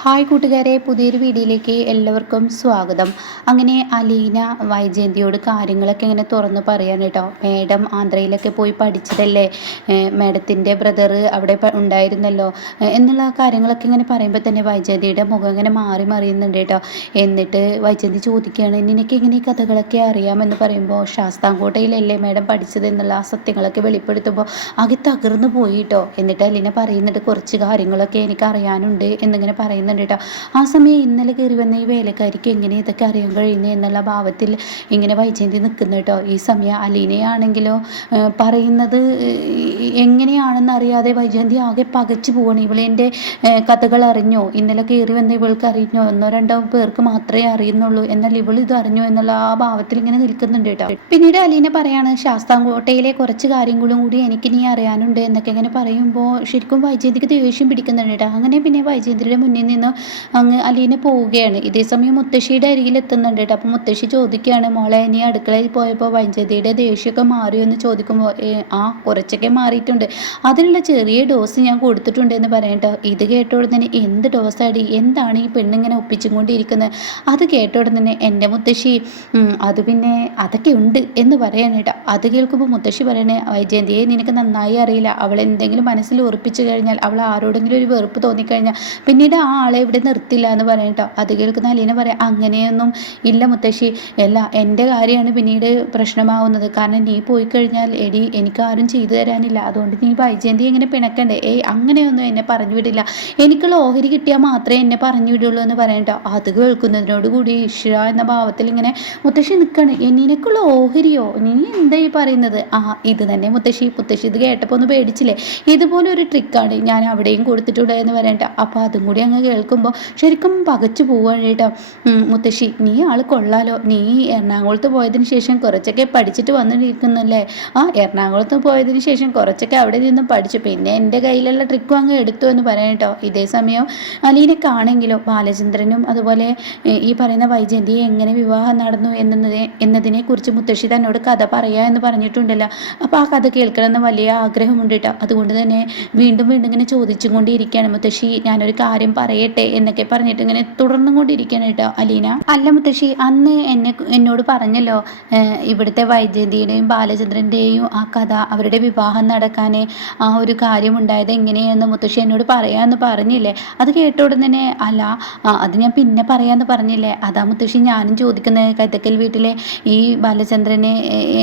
Hi കൂട്ടുകാരെ പുതിയൊരു വീഡിയോയിലേക്ക് എല്ലാവർക്കും സ്വാഗതം. അങ്ങനെ അലീന വൈജയന്തിയോട് കാര്യങ്ങളൊക്കെ ഇങ്ങനെ തുറന്ന് പറയാൻ കേട്ടോ. മേഡം ആന്ധ്രയിലൊക്കെ പോയി പഠിച്ചതല്ലേ? മേഡത്തിന്റെ ബ്രദർ അവിടെ ഉണ്ടായിരുന്നല്ലോ. എന്നുള്ള കാര്യങ്ങളൊക്കെ ഇങ്ങനെ പറയുമ്പോൾ തന്നെ വൈജയന്തിയുടെ മുഖം ഇങ്ങനെ മാറി മറിയുന്നുണ്ട് കേട്ടോ. എന്നിട്ട് വൈജയന്തി ചോദിക്കുകയാണ് നിനക്ക് ഇങ്ങനെ ഈ കഥകളൊക്കെ അറിയാമെന്ന് പറയുമ്പോൾ ശാസ്താംകോട്ടയിലല്ലേ മേഡം പഠിച്ചത്? എന്നുള്ള ആ സത്യങ്ങളൊക്കെ വെളിപ്പെടുത്തുമ്പോൾ ആകെ തകർന്നു പോയി കേട്ടോ. എന്നിട്ട് അലീന പറയുന്നുണ്ട് കുറച്ച് കാര്യങ്ങളൊക്കെ എനിക്ക് അറിയാനുണ്ട് എന്നിങ്ങനെ പറയുന്നുണ്ട് കേട്ടോ. ആ സമയം ഇന്നലെ കയറി വന്ന ഈ വേലക്കാരിക്ക് എങ്ങനെ ഇതൊക്കെ അറിയാൻ കഴിയുന്നത് എന്നുള്ള ഭാവത്തിൽ ഇങ്ങനെ വൈജയന്തി നിൽക്കുന്നു കേട്ടോ. ഈ സമയം അലീനയാണെങ്കിലോ പറയുന്നത് എങ്ങനെയാണെന്ന് അറിയാതെ വൈജയന്തി ആകെ പകച്ചു പോവാണ്. ഇവളെന്റെ കഥകൾ അറിഞ്ഞോ ഇന്നലെ കയറി വന്ന ഇവൾക്ക് അറിഞ്ഞോ ഒന്നോ രണ്ടോ പേർക്ക് മാത്രമേ അറിയുന്നുള്ളൂ എന്നാൽ ഇവൾ ഇത് അറിഞ്ഞു എന്നുള്ള ആ ഭാവത്തിൽ ഇങ്ങനെ നിൽക്കുന്നുണ്ട് കേട്ടോ. പിന്നീട് അലീന പറയാണ് ശാസ്താംകോട്ടയിലെ കുറച്ച് കാര്യങ്ങളും കൂടി എനിക്ക് നീ അറിയാനുണ്ട് എന്നൊക്കെ ഇങ്ങനെ പറയുമ്പോൾ ശരിക്കും വൈജയന്തിക്ക് ദേഷ്യം പിടിക്കുന്നുണ്ട് കേട്ടോ. അങ്ങനെ പിന്നെ വൈജയന്തിയുടെ മുന്നിൽ നിന്ന് അങ്ങ് അലീന പോവുകയാണ്. ഇതേ സമയം മുത്തശ്ശിയുടെ അരികിൽ എത്തുന്നുണ്ട് കേട്ടോ. അപ്പോൾ മുത്തശ്ശി ചോദിക്കുകയാണ് മോളെ നീ അടുക്കളയിൽ പോയപ്പോൾ വൈജയന്തിയുടെ ദേഷ്യമൊക്കെ മാറിയോ? എന്ന് ചോദിക്കുമ്പോൾ ആ കുറച്ചൊക്കെ മാറിയിട്ടുണ്ട്. അതിനുള്ള ചെറിയ ഡോസ് ഞാൻ കൊടുത്തിട്ടുണ്ട് എന്ന് പറയട്ടോ. ഇത് കേട്ടോടെ തന്നെ എന്ത് ഡോസാടി എന്താണ് ഈ പെണ്ണിങ്ങനെ ഒപ്പിച്ചും കൊണ്ടിരിക്കുന്നത് അത് കേട്ടോടെ തന്നെ എന്റെ മുത്തശ്ശി അത് പിന്നെ അതൊക്കെ ഉണ്ട് എന്ന് പറയാണ് കേട്ടോ. അത് കേൾക്കുമ്പോൾ മുത്തശ്ശി പറയണേ വൈജയന്തിയെ നിനക്ക് നന്നായി അറിയില്ല. അവൾ എന്തെങ്കിലും മനസ്സിൽ ഉറപ്പിച്ചു കഴിഞ്ഞാൽ അവൾ ആരോടെങ്കിലും ഒരു വെറുപ്പ് തോന്നിക്കഴിഞ്ഞാൽ പിന്നീട് ആ ആളെ ഇവിടെ നിർത്തില്ല എന്ന് പറയും കേട്ടോ അത് കേൾക്കുന്ന അലീന പറയാം അങ്ങനെയൊന്നും ഇല്ല മുത്തശ്ശി. അല്ല എന്റെ കാര്യമാണ് പിന്നീട് പ്രശ്നമാവുന്നത്. കാരണം നീ പോയി കഴിഞ്ഞാൽ എടി എനിക്ക് ആരും ചെയ്തു തരാനില്ല. അതുകൊണ്ട് നീ വൈജയന്തി എങ്ങനെ പിണക്കണ്ടേ? ഏയ് അങ്ങനെയൊന്നും എന്നെ പറഞ്ഞു വിടില്ല. എനിക്കുള്ള ഓഹരി കിട്ടിയാൽ മാത്രമേ എന്നെ പറഞ്ഞു വിടുള്ളൂ എന്ന് പറയാം കേട്ടോ അത് കേൾക്കുന്നതിനോട് കൂടി ഇഷ്ര എന്ന ഭാവത്തിൽ ഇങ്ങനെ മുത്തശ്ശി നിൽക്കണ് നിനക്കുള്ള ഓഹരിയോ നീ എന്താ ഈ പറയുന്നത്? ആ ഇത് തന്നെ മുത്തശ്ശി. മുത്തശ്ശി ഇത് കേട്ടപ്പോൾ ഒന്ന് പേടിച്ചില്ലേ? ഇതുപോലെ ഒരു ട്രിക്കാണ് ഞാൻ അവിടെയും കൊടുത്തിട്ടുണ്ട് എന്ന് പറയണ്ട അപ്പോൾ അതും കൂടി അങ്ങ് കേൾക്കുമ്പോൾ ശരിക്കും പകച്ചു പോവുകയാണ് കേട്ടോ. മുത്തശ്ശി നീ ആൾ കൊള്ളാലോ. നീ എറണാകുളത്ത് പോയതിന് ശേഷം കുറച്ചൊക്കെ പഠിച്ചിട്ട് വന്നിരിക്കുന്നല്ലേ? ആ എറണാകുളത്ത് പോയതിന് ശേഷം കുറച്ചൊക്കെ അവിടെ നിന്നും പഠിച്ചു. പിന്നെ എന്റെ കയ്യിലുള്ള ട്രിക്കും അങ്ങ് എടുത്തു എന്ന് പറയാം കേട്ടോ. ഇതേ സമയം അലീനക്കാണെങ്കിലോ ബാലചന്ദ്രനും അതുപോലെ ഈ പറയുന്ന വൈജയന്തിയെ എങ്ങനെ വിവാഹം നടന്നു എന്നതിനെ എന്നതിനെ കുറിച്ച് മുത്തശ്ശി തന്നോട് കഥ പറയുക എന്ന് പറഞ്ഞിട്ടുണ്ടല്ലോ. അപ്പോൾ ആ കഥ കേൾക്കണമെന്ന് വലിയ ആഗ്രഹമുണ്ട് കേട്ടോ. അതുകൊണ്ട് തന്നെ വീണ്ടും വീണ്ടും ഇങ്ങനെ ചോദിച്ചുകൊണ്ടിരിക്കുകയാണ് മുത്തശ്ശി. ഞാനൊരു കാര്യം പറയട്ടെ? എന്നൊക്കെ പറഞ്ഞിട്ട് ഇങ്ങനെ തുടർന്നും കൊണ്ടിരിക്കുകയാണ് കേട്ടോ അലീന. അല്ല മുത്തശ്ശി അന്ന് എന്നെ എന്നോട് പറഞ്ഞല്ലോ ഇവിടുത്തെ വൈജയന്തിയുടെയും ബാലചന്ദ്രന്റെയും ആ കഥ അവരുടെ വിവാഹം നടക്കാൻ ആ ഒരു കാര്യം ഉണ്ടായത് എങ്ങനെയെന്ന് മുത്തശ്ശി എന്നോട് പറയാമെന്ന് പറഞ്ഞില്ലേ? അത് കേട്ട ഉടൻ തന്നെ അല്ല അത് ഞാൻ പിന്നെ പറയാമെന്ന് പറഞ്ഞില്ലേ? അതാ മുത്തശ്ശി ഞാനും ചോദിക്കുന്നത് കൈത്തക്കൽ വീട്ടിലെ ഈ ബാലചന്ദ്രനെ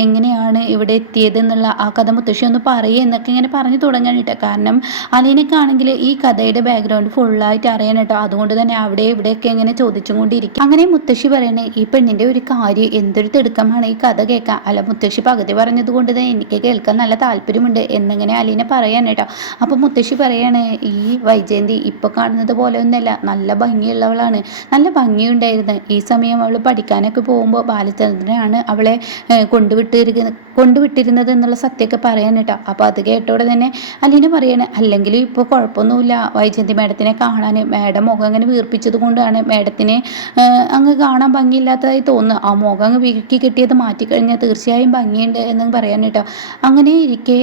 എങ്ങനെയാണ് ഇവിടെ എത്തിയത് എന്നുള്ള ആ കഥ മുത്തശ്ശി ഒന്ന് പറയേ എന്നൊക്കെ ഇങ്ങനെ പറഞ്ഞു തുടങ്ങാൻ കാരണം അലീനക്കാണെങ്കിൽ ഈ കഥയുടെ ബാക്ക്ഗ്രൗണ്ട് ഫുള്ളായിട്ട് അറിയാൻ കേട്ടോ അതുകൊണ്ട് തന്നെ അവിടെ ഇവിടെയൊക്കെ ഇങ്ങനെ ചോദിച്ചും കൊണ്ടിരിക്കും അങ്ങനെ മുത്തശ്ശി പറയണേ ഈ പെണ്ണിന്റെ ഒരു കാര്യം എന്തൊരു തിടുക്കമാണ് ഈ കഥ കേൾക്കാൻ? അല്ല മുത്തശ്ശി പകുതി പറഞ്ഞത് കൊണ്ട് തന്നെ എനിക്ക് കേൾക്കാൻ നല്ല താല്പര്യമുണ്ട് എന്നിങ്ങനെ അലീന പറയാൻ കേട്ടോ. അപ്പൊ മുത്തശ്ശി പറയാണ് ഈ വൈജയന്തി ഇപ്പോൾ കാണുന്നത് പോലെ ഒന്നല്ല നല്ല ഭംഗിയുള്ളവളാണ്. നല്ല ഭംഗിയുണ്ടായിരുന്നു. ഈ സമയം അവൾ പഠിക്കാനൊക്കെ പോകുമ്പോൾ ബാലചന്ദ്രനാണ് അവളെ ഏഹ്, കൊണ്ടുവിട്ടിരിക്കുന്നത് കൊണ്ടുവിട്ടിരുന്നത് എന്നുള്ള സത്യമൊക്കെ പറയാൻ കേട്ടോ. അപ്പോൾ അത് കേട്ടോടെ തന്നെ അലീന പറയാണ് അല്ലെങ്കിലും ഇപ്പോൾ കുഴപ്പമൊന്നുമില്ല. വൈജയന്തി മേഡത്തിനെ കാണാൻ മേഡം മുഖം അങ്ങനെ വീർപ്പിച്ചത് കൊണ്ടാണ് മേഡത്തിനെ അങ്ങ് കാണാൻ ഭംഗിയില്ലാത്തതായി തോന്നുന്നു ആ മുഖം അങ്ങ് വീക്കി കിട്ടിയത് മാറ്റിക്കഴിഞ്ഞാൽ തീർച്ചയായും ഭംഗിയുണ്ട് എന്ന് പറയാൻ കേട്ടോ. അങ്ങനെ ഇരിക്കെ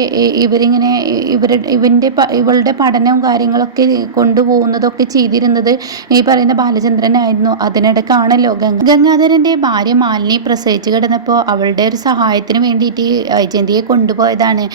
ഇവരിങ്ങനെ ഇവരുടെ ഇവന്റെ ഇവളുടെ പഠനവും കാര്യങ്ങളൊക്കെ കൊണ്ടുപോകുന്നതൊക്കെ ചെയ്തിരുന്നത് ഈ പറയുന്ന ബാലചന്ദ്രനായിരുന്നു. അതിനിടക്കാണല്ലോ ഗംഗ ഗംഗാധരന്റെ ഭാര്യ മാലിനി പ്രസവിച്ച് കിടന്നപ്പോൾ അവളുടെ ഒരു സഹായത്തിന് വേണ്ടിയിട്ട് വൈജയന്തിയെ കൊണ്ടുപോയതാണ്.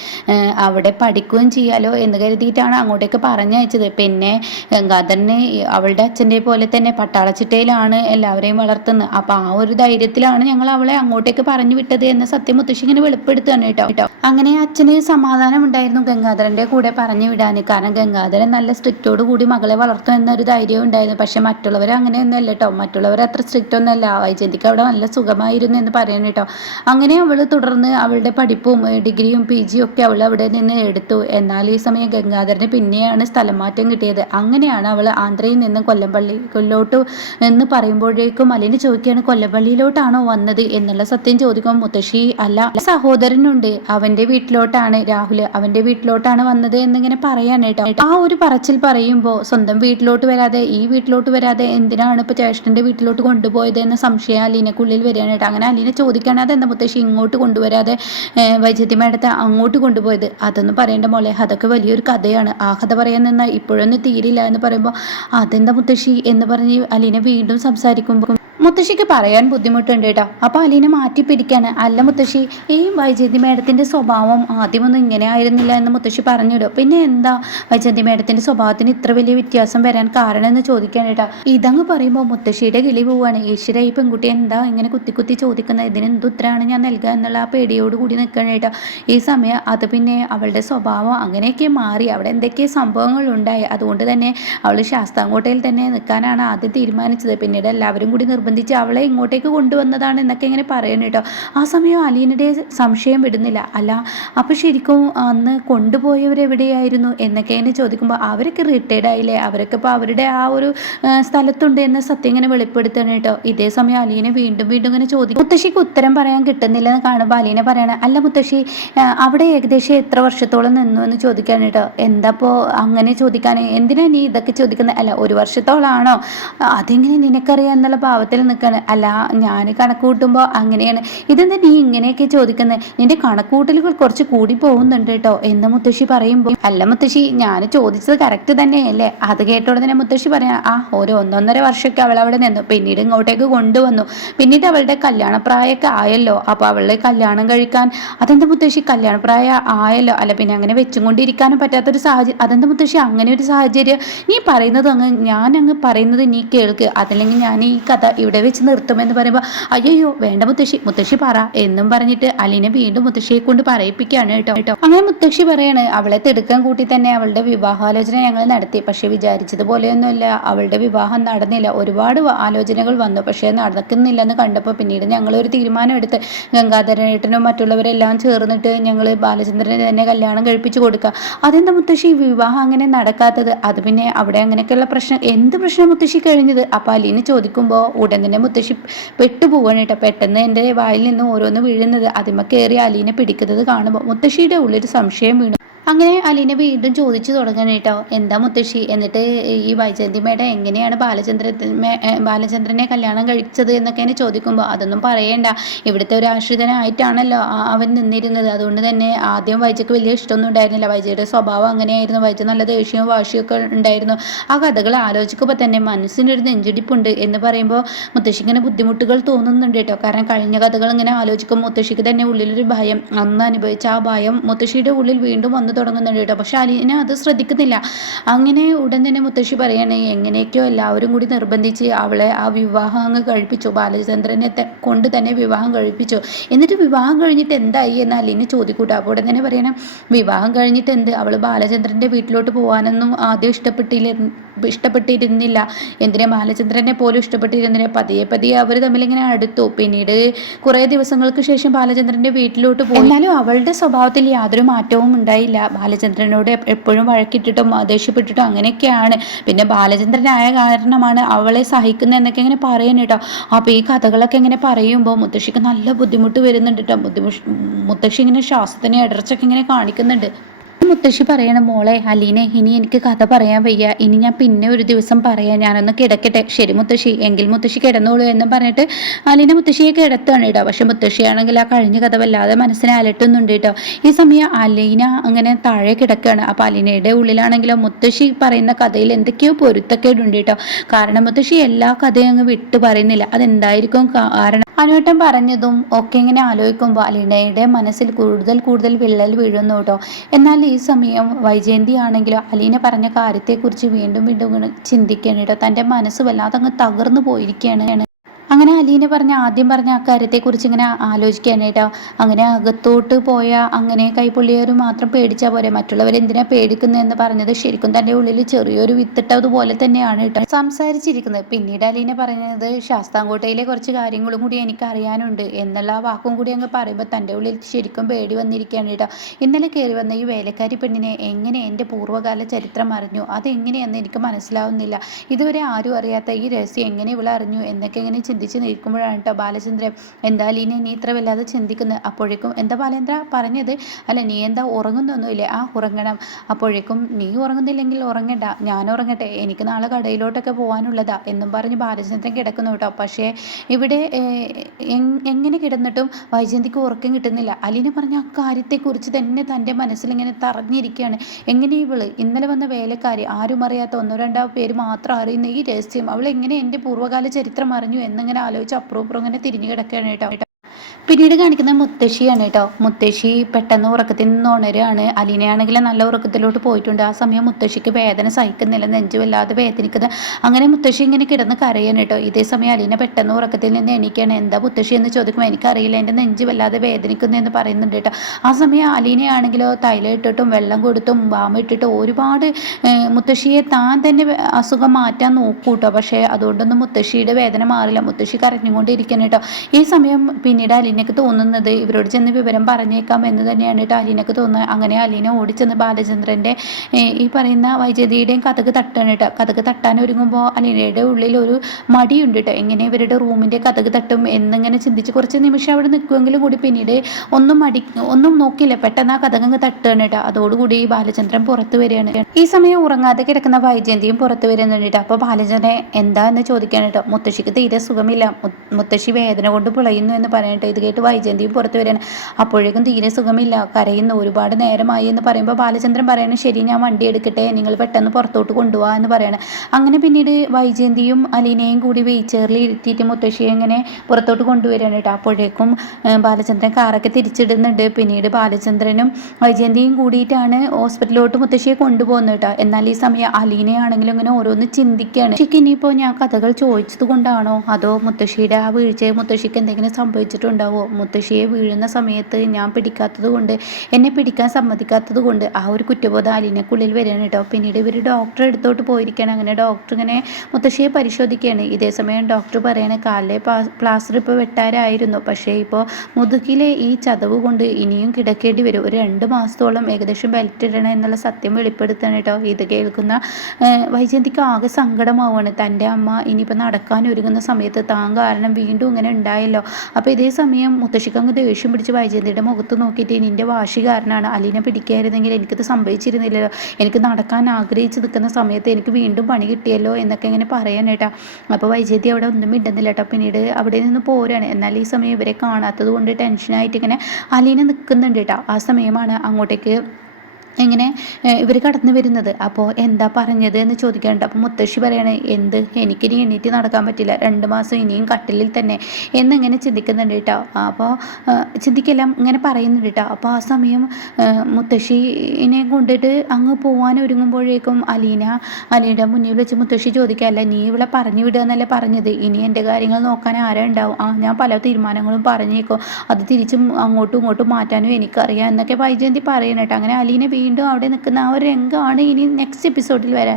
അവിടെ പഠിക്കുകയും ചെയ്യാലോ എന്ന് കരുതിയിട്ടാണ് അങ്ങോട്ടേക്ക് പറഞ്ഞയച്ചത്. പിന്നെ ഗംഗാധരന് അവളുടെ അച്ഛന്റെ പോലെ തന്നെ പട്ടാളച്ചിട്ടയിലാണ് എല്ലാവരെയും വളർത്തുന്നത്. അപ്പം ആ ഒരു ധൈര്യത്തിലാണ് ഞങ്ങൾ അവളെ അങ്ങോട്ടേക്ക് പറഞ്ഞു വിട്ടത് എന്ന സത്യം മുത്തശ്ശി ഇങ്ങനെ വെളിപ്പെടുത്തുകയാണ് കേട്ടോ. കേട്ടോ അങ്ങനെ അച്ഛന് സമാധാനം ഉണ്ടായിരുന്നു ഗംഗാധരന്റെ കൂടെ പറഞ്ഞു വിടാൻ. കാരണം ഗംഗാധരൻ നല്ല സ്ട്രിക്റ്റോട് കൂടി മകളെ വളർത്തും എന്നൊരു ധൈര്യം ഉണ്ടായിരുന്നു. പക്ഷെ മറ്റുള്ളവർ അങ്ങനെയൊന്നും അല്ല കേട്ടോ. മറ്റുള്ളവർ അത്ര സ്ട്രിക്റ്റ് ഒന്നുമല്ല വൈജയന്തിക്ക് അവിടെ നല്ല സുഖമായിരുന്നു എന്ന് പറയാൻ കേട്ടോ. അങ്ങനെ അവൾ തുടർന്ന് അവളുടെ പഠിപ്പും ഡിഗ്രിയും പി ജിയും ഒക്കെ അവൾ അവിടെ നിന്ന് എടുത്തു. എന്നാൽ ഈ സമയം ഗംഗാധരന് പിന്നെയാണ് സ്ഥലം മാറ്റം കിട്ടിയത്. അങ്ങനെയാണ് അവൾ ആന്ധ്രയിൽ നിന്ന് കൊല്ലംപള്ളി എന്ന് പറയുമ്പോഴേക്കും അലിന് ചോദിക്കുകയാണ് കൊല്ലംപള്ളിയിലോട്ടാണോ വന്നത്? എന്നുള്ള സത്യം ചോദിക്കുമ്പോൾ മുത്തശ്ശി അല്ല സഹോദരനുണ്ട്. അവന്റെ വീട്ടിലോട്ടാണ് രാഹുൽ അവന്റെ വീട്ടിലോട്ടാണ് വന്നത് എന്നിങ്ങനെ പറയാൻ കേട്ടോ. ആ ഒരു പറച്ചിൽ പറയുമ്പോൾ സ്വന്തം വീട്ടിലോട്ട് വരാതെ ഈ വീട്ടിലോട്ട് വരാതെ എന്തിനാണ് ഇപ്പൊ ജ്യേഷ്ഠന്റെ വീട്ടിലോട്ട് കൊണ്ടുപോയത്? എന്ന സംശയം അലീനക്കുള്ളിൽ വരികയാണ് അങ്ങനെ അലീന ചോദിക്കുകയാണ് അതെന്താ മുത്തശ്ശി ഇങ്ങോട്ട് കൊണ്ടുവരാതെ വൈദ്യുതി അങ്ങോട്ട് കൊണ്ടുപോയത്? അതൊന്നും പറയേണ്ട മോളെ അതൊക്കെ വലിയൊരു കഥയാണ്. ആ കഥ പറയാൻ നിന്നാൽ ഇപ്പോഴൊന്നും തീരില്ല എന്ന് പറയുമ്പോൾ അതെന്താ മുത്തശ്ശി? എന്ന് പറഞ്ഞ് അലീന വീണ്ടും സംസാരിക്കുമ്പോൾ മുത്തശ്ശിക്ക് പറയാൻ ബുദ്ധിമുട്ടുണ്ട് കേട്ടോ. അപ്പോൾ അലീനെ മാറ്റി പിടിക്കാണ് അല്ല മുത്തശ്ശി ഈ വൈജയന്തി മേഡത്തിന്റെ സ്വഭാവം ആദ്യമൊന്നും ഇങ്ങനെ ആയിരുന്നില്ല എന്ന് മുത്തശ്ശി പറഞ്ഞിടും. പിന്നെ എന്താ വൈജയന്തി മേഡത്തിന്റെ സ്വഭാവത്തിന് ഇത്ര വലിയ വ്യത്യാസം വരാൻ കാരണം എന്ന് ചോദിക്കാൻ കേട്ടോ. ഇതങ്ങ് പറയുമ്പോൾ മുത്തശ്ശിയുടെ കിളി പോവാണ്. ഈശ്വര ഈ പെൺകുട്ടി എന്താ ഇങ്ങനെ കുത്തി കുത്തി ചോദിക്കുന്നത് ഇതിന് എന്ത് ഉത്തരമാണ് ഞാൻ നൽകുക എന്നുള്ള ആ പേടിയോട് കൂടി നിൽക്കണം കേട്ടോ. ഈ സമയം അത് പിന്നെ അവളുടെ സ്വഭാവം അങ്ങനെയൊക്കെ മാറി. അവിടെ എന്തൊക്കെ സംഭവങ്ങൾ ഉണ്ടായി? അതുകൊണ്ട് തന്നെ അവൾ ശാസ്താംകോട്ടയിൽ തന്നെ നിൽക്കാനാണ് ആദ്യം തീരുമാനിച്ചത്. പിന്നീട് എല്ലാവരും കൂടി നിർബന്ധിച്ച് അവളെ ഇങ്ങോട്ടേക്ക് കൊണ്ടുവന്നതാണ് എന്നൊക്കെ ഇങ്ങനെ പറയണം കേട്ടോ. ആ സമയം അലീനയുടെ സംശയം വിടുന്നില്ല. അല്ല അപ്പോൾ ശരിക്കും അന്ന് കൊണ്ടുപോയവരെവിടെയായിരുന്നു എന്നൊക്കെ ഇങ്ങനെ ചോദിക്കുമ്പോൾ അവരൊക്കെ റിട്ടയർഡ് ആയില്ലേ? അവരൊക്കെ ഇപ്പോൾ അവരുടെ ആ ഒരു സ്ഥലത്തുണ്ട് എന്ന സത്യം ഇങ്ങനെ വെളിപ്പെടുത്തണം കേട്ടോ. ഇതേ സമയം അലീനെ വീണ്ടും വീണ്ടും ഇങ്ങനെ ചോദിക്കും മുത്തശ്ശിക്ക് ഉത്തരം പറയാൻ കിട്ടുന്നില്ല എന്ന് കാണുമ്പോൾ അലീന പറയണ അല്ല മുത്തശ്ശി അവിടെ ഏകദേശം എത്ര വർഷത്തോളം നിന്നു എന്ന് ചോദിക്കാൻ കേട്ടോ. എന്താപ്പോ അങ്ങനെ ചോദിക്കാൻ എന്തിനാ നീ ഇതൊക്കെ ചോദിക്കുന്നത് അല്ല ഒരു വർഷത്തോളാണോ? അതെങ്ങനെ നിനക്കറിയാം എന്നുള്ള ഭാവത്തിൽ നിൽക്കുകയാണ് അല്ല ഞാൻ കണക്ക് കൂട്ടുമ്പോൾ അങ്ങനെയാണ്. ഇതെന്താ നീ ഇങ്ങനെയൊക്കെ ചോദിക്കുന്നത് നിന്റെ കണക്കൂട്ടലുകൾ കുറച്ച് കൂടി പോകുന്നുണ്ട് കേട്ടോ എന്ന് മുത്തശ്ശി പറയുമ്പോൾ അല്ല മുത്തശ്ശി ഞാൻ ചോദിച്ചത് കറക്റ്റ് തന്നെയല്ലേ? അത് കേട്ടോടെ തന്നെ മുത്തശ്ശി പറയാം ആ ഒരു ഒന്നൊന്നര വർഷമൊക്കെ അവൾ അവിടെ നിന്നു. പിന്നീട് ഇങ്ങോട്ടേക്ക് കൊണ്ടുവന്നു. പിന്നീട് അവളുടെ കല്യാണപ്രായമൊക്കെ ആയല്ലോ. അപ്പോൾ അവളെ കല്യാണം കഴിക്കാൻ അതെന്താ മുത്തശ്ശി കല്യാണപ്രായം ആയല്ലോ. അല്ല പിന്നെ അങ്ങനെ വെച്ചും കൊണ്ടിരിക്കാനും പറ്റാത്തൊരു സാഹചര്യം അതെന്താ മുത്തശ്ശി അങ്ങനെ ഒരു സാഹചര്യം? നീ പറയുന്നത് അങ്ങ് ഞാൻ അങ്ങ് പറയുന്നത് നീ കേൾക്ക്. അതല്ലെങ്കിൽ ഞാൻ ഈ കഥ ഇവിടെ വെച്ച് നിർത്തുമെന്ന് പറയുമ്പോൾ അയ്യോ വേണ്ട മുത്തശ്ശി മുത്തശ്ശി പറ എന്നും പറഞ്ഞിട്ട് അലീനെ വീണ്ടും മുത്തശ്ശിയെ കൊണ്ട് പറയിപ്പിക്കുകയാണ് കേട്ടോ. കേട്ടോ അങ്ങനെ മുത്തശ്ശി പറയാണ് അവളെ തിടുക്കം കൂട്ടി തന്നെ അവളുടെ വിവാഹാലോചന ഞങ്ങൾ നടത്തി. പക്ഷേ വിചാരിച്ചതുപോലെയൊന്നുമില്ല. അവളുടെ വിവാഹം നടന്നില്ല. ഒരുപാട് ആലോചനകൾ വന്നു. പക്ഷേ നടക്കുന്നില്ലെന്ന് കണ്ടപ്പോൾ പിന്നീട് ഞങ്ങൾ ഒരു തീരുമാനം എടുത്ത് ഗംഗാധരേട്ടനും മറ്റുള്ളവരെല്ലാം ചേർന്നിട്ട് ഞങ്ങൾ ബാലചന്ദ്രനെ തന്നെ കല്യാണം കഴിപ്പിച്ചു കൊടുക്കുക അതെന്താ മുത്തശ്ശി? വിവാഹം അങ്ങനെ നടക്കാത്തത്. അത് പിന്നെ അവിടെ അങ്ങനെയൊക്കെയുള്ള പ്രശ്നം. എന്ത് പ്രശ്നം മുത്തശ്ശി കഴിഞ്ഞത്? അപ്പോൾ അലീന് ചോദിക്കുമ്പോൾ ഉടൻ തന്നെ മുത്തശ്ശി പെട്ടുപോവാണ് കേട്ടോ. പെട്ടെന്ന് എന്റെ വായിൽ നിന്ന് ഓരോന്ന് വീഴുന്നത്. അതിമ കയറി അലീനെ പിടിക്കുന്നത് കാണുമ്പോൾ മുത്തശ്ശിയുടെ ഉള്ളിൽ സംശയം വീണു. അങ്ങനെ അലീന വീണ്ടും ചോദിച്ചു തുടങ്ങണം കേട്ടോ എന്താ മുത്തശ്ശി? എന്നിട്ട് ഈ വൈജയന്തി മേഡം എങ്ങനെയാണ് ബാലചന്ദ്ര ബാലചന്ദ്രനെ കല്യാണം കഴിച്ചത് എന്നൊക്കെ എന്നെ ചോദിക്കുമ്പോൾ അതൊന്നും പറയണ്ട. ഇവിടുത്തെ ഒരു ആശ്രിതനായിട്ടാണല്ലോ അവൻ നിന്നിരുന്നത്. അതുകൊണ്ട് തന്നെ ആദ്യം വൈജയ്ക്ക് വലിയ ഇഷ്ടമൊന്നും ഉണ്ടായിരുന്നില്ല. വൈജയുടെ സ്വഭാവം അങ്ങനെയായിരുന്നു. വൈജ നല്ല ദേഷ്യവും വാശിയൊക്കെ ഉണ്ടായിരുന്നു. ആ കഥകൾ ആലോചിക്കുമ്പോൾ തന്നെ മനസ്സിനൊരു നെഞ്ചിടിപ്പുണ്ട് എന്ന് പറയുമ്പോൾ മുത്തശ്ശി ഇങ്ങനെ ബുദ്ധിമുട്ടുകൾ തോന്നുന്നുണ്ട് കേട്ടോ. കാരണം കഴിഞ്ഞ കഥകൾ ഇങ്ങനെ ആലോചിക്കുമ്പോൾ മുത്തശ്ശിക്ക് തന്നെ ഉള്ളിലൊരു ഭയം. അന്ന് അനുഭവിച്ച ആ ഭയം മുത്തശ്ശിയുടെ ഉള്ളിൽ വീണ്ടും വന്നു തുടങ്ങുന്നുണ്ട് കേട്ടോ. പക്ഷെ അലീന അത് ശ്രദ്ധിക്കുന്നില്ല. അങ്ങനെ ഉടൻ തന്നെ മുത്തശ്ശി പറയാണ് എങ്ങനെയൊക്കെയോ എല്ലാവരും കൂടി നിർബന്ധിച്ച് അവളെ ആ വിവാഹം അങ്ങ് കഴിപ്പിച്ചു. ബാലചന്ദ്രനെ കൊണ്ട് തന്നെ വിവാഹം കഴിപ്പിച്ചു. എന്നിട്ട് വിവാഹം കഴിഞ്ഞിട്ട് എന്തായി? എന്ന് അലീന ചോദിക്കൂട്ടോ. അപ്പോൾ ഉടൻ തന്നെ പറയണം വിവാഹം കഴിഞ്ഞിട്ട് എന്ത്? അവൾ ബാലചന്ദ്രന്റെ വീട്ടിലോട്ട് പോകാനൊന്നും ആദ്യം ഇഷ്ടപ്പെട്ടില്ല ഇഷ്ടപ്പെട്ടിരുന്നില്ല. എന്തിനെ ബാലചന്ദ്രനെ പോലും ഇഷ്ടപ്പെട്ടിരുന്നില്ല? പതിയെ പതിയെ അവർ തമ്മിലിങ്ങനെ അടുത്തു. പിന്നീട് കുറേ ദിവസങ്ങൾക്ക് ശേഷം ബാലചന്ദ്രന്റെ വീട്ടിലോട്ട് പോയി. എന്നാലും അവളുടെ സ്വഭാവത്തിൽ യാതൊരു മാറ്റവും ഉണ്ടായില്ല. ബാലചന്ദ്രനോട് എപ്പോഴും വഴക്കിട്ടിട്ടും ദേഷ്യപ്പെട്ടിട്ടും അങ്ങനെയൊക്കെയാണ്. പിന്നെ ബാലചന്ദ്രനായ കാരണമാണ് അവളെ സഹിക്കുന്നത് എന്നൊക്കെ ഇങ്ങനെ പറയുന്നു കേട്ടോ. അപ്പോൾ ഈ കഥകളൊക്കെ ഇങ്ങനെ പറയുമ്പോൾ മുത്തശ്ശിക്ക് നല്ല ബുദ്ധിമുട്ട് വരുന്നുണ്ട് കേട്ടോ. ബുദ്ധിമുട്ട് മുത്തശ്ശി ഇങ്ങനെ ശ്വാസത്തിന് ഇടർച്ചൊക്കെ ഇങ്ങനെ കാണിക്കുന്നുണ്ട്. മുത്തശ്ശി പറയണ മോളെ അലീനെ ഇനി എനിക്ക് കഥ പറയാൻ വയ്യ. ഇനി ഞാൻ പിന്നെ ഒരു ദിവസം പറയാം. ഞാനൊന്ന് കിടക്കട്ടെ. ശരി മുത്തശ്ശി എങ്കിൽ മുത്തശ്ശി കിടന്നോളൂ എന്ന് പറഞ്ഞിട്ട് അലീന മുത്തശ്ശിയെ കിടത്താണ് കേട്ടോ. പക്ഷെ മുത്തശ്ശിയാണെങ്കിൽ ആ കഴിഞ്ഞ കഥ വല്ലാതെ മനസ്സിനെ അലട്ടുന്നുണ്ട് കേട്ടോ. ഈ സമയം അലീന അങ്ങനെ താഴെ കിടക്കുകയാണ്. അപ്പോൾ അലീനയുടെ ഉള്ളിലാണെങ്കിലോ മുത്തശ്ശി പറയുന്ന കഥയിൽ എന്തൊക്കെയോ പൊരുത്തക്കേടുണ്ട് കേട്ടോ. കാരണം മുത്തശ്ശി എല്ലാ കഥയും അങ്ങ് വിട്ടു പറയുന്നില്ല. അതെന്തായിരിക്കും കാരണം അനുവേട്ടൻ പറഞ്ഞതും ഒക്കെ ഇങ്ങനെ ആലോചിക്കുമ്പോൾ അലീനയുടെ മനസ്സിൽ കൂടുതൽ കൂടുതൽ വിള്ളൽ വീഴുന്നു കേട്ടോ. എന്നാൽ ഈ സമയം വൈജയന്തി ആണെങ്കിലോ അലീന പറഞ്ഞ കാര്യത്തെക്കുറിച്ച് വീണ്ടും വീണ്ടും ഇങ്ങനെ ചിന്തിക്കുകയാണ് കേട്ടോ. തന്റെ മനസ്സ് വല്ലാതെ അങ്ങ് തകർന്നു പോയിരിക്കുകയാണ്. അങ്ങനെ അലീന പറഞ്ഞ ആദ്യം പറഞ്ഞ ആ കാര്യത്തെക്കുറിച്ച് ഇങ്ങനെ ആലോചിക്കാനായിട്ടോ. അങ്ങനെ അകത്തോട്ട് പോയ അങ്ങനെ കൈപ്പൊള്ളിയവർ മാത്രം പേടിച്ചാൽ പോരെ. മറ്റുള്ളവർ എന്തിനാ പേടിക്കുന്നതെന്ന് പറഞ്ഞത് ശരിക്കും തന്റെ ഉള്ളിൽ ചെറിയൊരു വിത്തിട്ടതുപോലെ തന്നെയാണ് കേട്ടോ. സംസാരിച്ചിരിക്കുന്നത്. പിന്നീട് അലീന പറഞ്ഞത് ശാസ്താംകോട്ടയിലെ കുറച്ച് കാര്യങ്ങളും കൂടി എനിക്ക് അറിയാനുണ്ട് എന്നുള്ള ആ വാക്കും കൂടി അങ്ങ് പറയുമ്പോൾ തന്റെ ഉള്ളിൽ ശരിക്കും പേടി വന്നിരിക്കുകയാണ് കേട്ടോ. ഇന്നലെ കയറി വന്ന ഈ വേലക്കാരി പെണ്ണിനെ എങ്ങനെ എന്റെ പൂർവകാല ചരിത്രം അറിഞ്ഞു? അതെങ്ങനെയെന്ന് എനിക്ക് മനസ്സിലാവുന്നില്ല. ഇതുവരെ ആരും അറിയാത്ത ഈ രഹസ്യം എങ്ങനെ ഇവൾ അറിഞ്ഞു? എന്നൊക്കെ എങ്ങനെ ചിന്തിച്ച് നിൽക്കുമ്പോഴാണ് കേട്ടോ ബാലചന്ദ്രൻ. എന്താ ലീന നീ ഇത്ര വല്ലാതെ ചിന്തിക്കുന്നത് അപ്പോഴേക്കും എന്താ ബാലേന്ദ്ര പറഞ്ഞത്? അല്ല നീ എന്താ ഉറങ്ങുന്നൊന്നുമില്ലേ. ആ ഉറങ്ങണം. അപ്പോഴേക്കും നീ ഉറങ്ങുന്നില്ലെങ്കിൽ ഉറങ്ങണ്ട. ഞാൻ ഉറങ്ങട്ടെ. എനിക്ക് നാളെ കടയിലോട്ടൊക്കെ പോകാനുള്ളതാ എന്നും പറഞ്ഞ് ബാലചന്ദ്രൻ കിടക്കുന്നു കേട്ടോ പക്ഷേ ഇവിടെ എങ്ങനെ കിടന്നിട്ടും വൈജയന്തിക്ക് ഉറക്കം കിട്ടുന്നില്ല. അലീന പറഞ്ഞ ആ കാര്യത്തെക്കുറിച്ച് തന്നെ തന്റെ മനസ്സിലിങ്ങനെ തറഞ്ഞിരിക്കുകയാണ്. എങ്ങനെ ഇവൾ? ഇന്നലെ വന്ന വേലക്കാരി ആരും അറിയാത്ത ഒന്നോ രണ്ടോ പേര് മാത്രം അറിയുന്ന ഈ രഹസ്യം. അവൾ എങ്ങനെ എന്റെ പൂർവകാല ചരിത്രം അറിഞ്ഞു എന്നിങ്ങനെ ആലോചിച്ച് അപ്പുറം ഇപ്പുറം ഇങ്ങനെ തിരിഞ്ഞു കിടക്കുകയാണ് കേട്ടോ. പിന്നീട് കാണിക്കുന്നത് മുത്തശ്ശിയാണ് കേട്ടോ. മുത്തശ്ശി പെട്ടെന്ന് ഉറക്കത്തിൽ നിന്ന് ഉണരുകയാണ്. അലീനയാണെങ്കിൽ നല്ല ഉറക്കത്തിലോട്ട് പോയിട്ടുണ്ട്. ആ സമയം മുത്തശ്ശിക്ക് വേദന സഹിക്കുന്നില്ല. നെഞ്ചു വല്ലാതെ വേദനിക്കുന്നത് അങ്ങനെ മുത്തശ്ശി ഇങ്ങനെ കിടന്ന് കരയാണ് കേട്ടോ. ഇതേ സമയം അലീന പെട്ടെന്ന് ഉറക്കത്തിൽ നിന്ന് എണീക്കുകയാണ്. എന്താ മുത്തശ്ശി എന്ന് ചോദിക്കുമ്പോൾ എനിക്കറിയില്ല. എന്റെ നെഞ്ച് വല്ലാതെ വേദനിക്കുന്നു എന്ന് പറയുന്നുണ്ട് കേട്ടോ. ആ സമയം അലീനയാണെങ്കിലോ തൈല ഇട്ടിട്ടും വെള്ളം കൊടുത്തും വാമ ഇട്ടിട്ടും ഒരുപാട് മുത്തശ്ശിയെ താൻ തന്നെ അസുഖം മാറ്റാൻ നോക്കൂട്ടോ പക്ഷേ അതുകൊണ്ടൊന്നും മുത്തശ്ശിയുടെ വേദന മാറില്ല. മുത്തശ്ശി കരഞ്ഞുകൊണ്ടിരിക്കണം കേട്ടോ. ഈ സമയം പിന്നീട് അലീനക്ക് തോന്നുന്നത് ഇവരോട് ചെന്ന് വിവരം പറഞ്ഞേക്കാം എന്ന് തന്നെയാണ് കേട്ടോ അലീനക്ക് തോന്നുന്നത്. അങ്ങനെ അലീന ഓടിച്ചെന്ന് ബാലചന്ദ്രന്റെ ഈ പറയുന്ന വൈജതിയുടെയും കഥക് തട്ടാണ് കേട്ടോ. കഥക് തട്ടാൻ ഒരുങ്ങുമ്പോൾ അലീനയുടെ ഉള്ളിൽ ഒരു മടിയുണ്ട് കേട്ടോ. എങ്ങനെ ഇവരുടെ റൂമിന്റെ കഥക് തട്ടും എന്നിങ്ങനെ ചിന്തിച്ച് കുറച്ച് നിമിഷം അവിടെ നിൽക്കുമെങ്കിലും കൂടി പിന്നീട് ഒന്നും മടി ഒന്നും നോക്കില്ല. പെട്ടെന്ന് ആ കഥകങ്ങ് തട്ടുകയാണ് കേട്ടോ. അതോടുകൂടി ബാലചന്ദ്രൻ പുറത്തു വരികയാണ്. ഈ സമയം ഉറങ്ങാതെ കിടക്കുന്ന വൈജയന്തിയും പുറത്തു വരുന്നുണ്ട് കേട്ടോ. അപ്പോൾ ബാലചന്ദ്രൻ എന്താ എന്ന് ചോദിക്കാൻ കേട്ടോ. മുത്തശ്ശിക്ക് തീരെ സുഖമില്ല. മുത്തശ്ശി വേദന കൊണ്ട് പിളയുന്നു എന്ന് പറയട്ടെ. ഇത് കേട്ട് വൈജയന്തിയും പുറത്ത് വരികയാണ്. അപ്പോഴേക്കും തീരെ സുഖമില്ല. കരയുന്നു. ഒരുപാട് നേരമായി എന്ന് പറയുമ്പോൾ ബാലചന്ദ്രൻ പറയണ ശരി ഞാൻ വണ്ടി എടുക്കട്ടെ. നിങ്ങൾ പെട്ടെന്ന് പുറത്തോട്ട് കൊണ്ടുപോകാ എന്ന് പറയണം. അങ്ങനെ പിന്നീട് വൈജയന്തിയും അലീനയും കൂടി വെയിച്ചേറിൽ ഇരുത്തിയിട്ട് മുത്തശ്ശിയെ ഇങ്ങനെ പുറത്തോട്ട് കൊണ്ടുവരികയാണ് കേട്ടോ. അപ്പോഴേക്കും ബാലചന്ദ്രൻ കാറൊക്കെ തിരിച്ചിടുന്നുണ്ട്. പിന്നീട് ബാലചന്ദ്രനും വൈജയന്തിയും കൂടിയിട്ടാണ് ഹോസ്പിറ്റലിലോട്ട് മുത്തശ്ശിയെ കൊണ്ടുപോകുന്നത് കേട്ടോ. എന്നാൽ ഈ സമയം അലീനയാണെങ്കിലും ഇങ്ങനെ ഓരോന്ന് ചിന്തിക്കുകയാണ്. ഇനിയിപ്പോൾ ഞാൻ കഥകൾ ചോദിച്ചത് കൊണ്ടാണോ? അതോ മുത്തശ്ശിയുടെ ആ വീഴ്ചയെ മുത്തശ്ശിക്ക് എന്തെങ്കിലും സംഭവിച്ചിട്ടുണ്ടാവോ മുത്തശ്ശിയെ വീഴുന്ന സമയത്ത് ഞാൻ പിടിക്കാത്തത് കൊണ്ട് എന്നെ പിടിക്കാൻ സമ്മതിക്കാത്തത് കൊണ്ട് ആ ഒരു കുറ്റബോധം അലിനെക്കുള്ളിൽ വരികയാണ് കേട്ടോ. പിന്നീട് ഇവർ ഡോക്ടറെ എടുത്തോട്ട് പോയിരിക്കുകയാണ്. അങ്ങനെ ഡോക്ടർ ഇങ്ങനെ മുത്തശ്ശിയെ പരിശോധിക്കുകയാണ്. ഇതേ സമയം ഡോക്ടർ പറയണ കാലിലെ പ്ലാസ്റ്റർ ഇപ്പോൾ വെട്ടാരായിരുന്നു. പക്ഷേ ഇപ്പോൾ മുതുകിലെ ഈ ചതവ് കൊണ്ട് ഇനിയും കിടക്കേണ്ടി വരും. ഒരു രണ്ട് മാസത്തോളം ഏകദേശം ബെൽറ്റ് ഇടണം എന്നുള്ള സത്യം വെളിപ്പെടുത്തണം കേട്ടോ. ഇത് കേൾക്കുന്ന വൈജയന്തിക്ക് ആകെ സങ്കടമാവുകയാണ്. തന്റെ അമ്മ ഇനിയിപ്പോൾ നടക്കാൻ ഒരുങ്ങുന്ന സമയത്ത് താൻ കാരണം വീണ്ടും ഇങ്ങനെ ഉണ്ടായല്ലോ. അപ്പോൾ ഇതേ സമയം സമയം മുത്തശ്ശിക്ക് അങ്ങ് ദേഷ്യം പിടിച്ച് വൈജയന്തിയുടെ മുഖത്ത് നോക്കിയിട്ട് നിന്റെ വാശി കാരനാണ് അലീനെ പിടിക്കായിരുന്നെങ്കിൽ എനിക്കത് സംഭവിച്ചിരുന്നില്ലല്ലോ. എനിക്ക് നടക്കാൻ ആഗ്രഹിച്ച് നിൽക്കുന്ന സമയത്ത് എനിക്ക് വീണ്ടും പണി കിട്ടിയല്ലോ എന്നൊക്കെ ഇങ്ങനെ പറയാനേട്ടാ അപ്പോൾ വൈജയന്തി അവിടെ ഒന്നും ഇണ്ടെന്നില്ല കേട്ടോ. പിന്നീട് അവിടെ നിന്ന് പോരാണ് എന്നാൽ ഈ സമയം ഇവരെ കാണാത്തത് കൊണ്ട് ടെൻഷനായിട്ട് ഇങ്ങനെ അലീന നിൽക്കുന്നുണ്ട് കേട്ടോ. ആ സമയമാണ് അങ്ങോട്ടേക്ക് ഇങ്ങനെ ഇവർ കടന്നു വരുന്നത്? അപ്പോൾ എന്താ പറഞ്ഞത് എന്ന് ചോദിക്കാനുണ്ട്. അപ്പോൾ മുത്തശ്ശി പറയണേ എന്ത്? എനിക്കിനി എണീറ്റ് നടക്കാൻ പറ്റില്ല. രണ്ട് മാസം ഇനിയും കട്ടിലിൽ തന്നെ. എന്നിങ്ങനെ ചിന്തിക്കുന്നുണ്ട് കേട്ടോ. അപ്പോൾ ചിന്തിക്കെല്ലാം ഇങ്ങനെ പറയുന്നുണ്ട് കേട്ടോ. അപ്പോൾ ആ സമയം മുത്തശ്ശിനെ കൊണ്ടിട്ട് അങ്ങ് പോകാൻ ഒരുങ്ങുമ്പോഴേക്കും അലീന അലീനയുടെ മുന്നിൽ വെച്ച് മുത്തശ്ശി ചോദിക്കാല്ല നീ ഇവിടെ പറഞ്ഞു വിടുക എന്നല്ലേ പറഞ്ഞത്? ഇനി എന്റെ കാര്യങ്ങൾ നോക്കാൻ ആരാ ഉണ്ടാവും? ആ ഞാൻ പല തീരുമാനങ്ങളും പറഞ്ഞേക്കും. അത് തിരിച്ചും അങ്ങോട്ടും ഇങ്ങോട്ടും മാറ്റാനും എനിക്കറിയാം എന്നൊക്കെ വൈജയന്തി പറയണേട്ടോ അങ്ങനെ അലീന വീണ്ടും അവിടെ നിൽക്കുന്ന ആ ഒരു രംഗമാണ് ഇനി നെക്സ്റ്റ് എപ്പിസോഡിൽ വരാൻ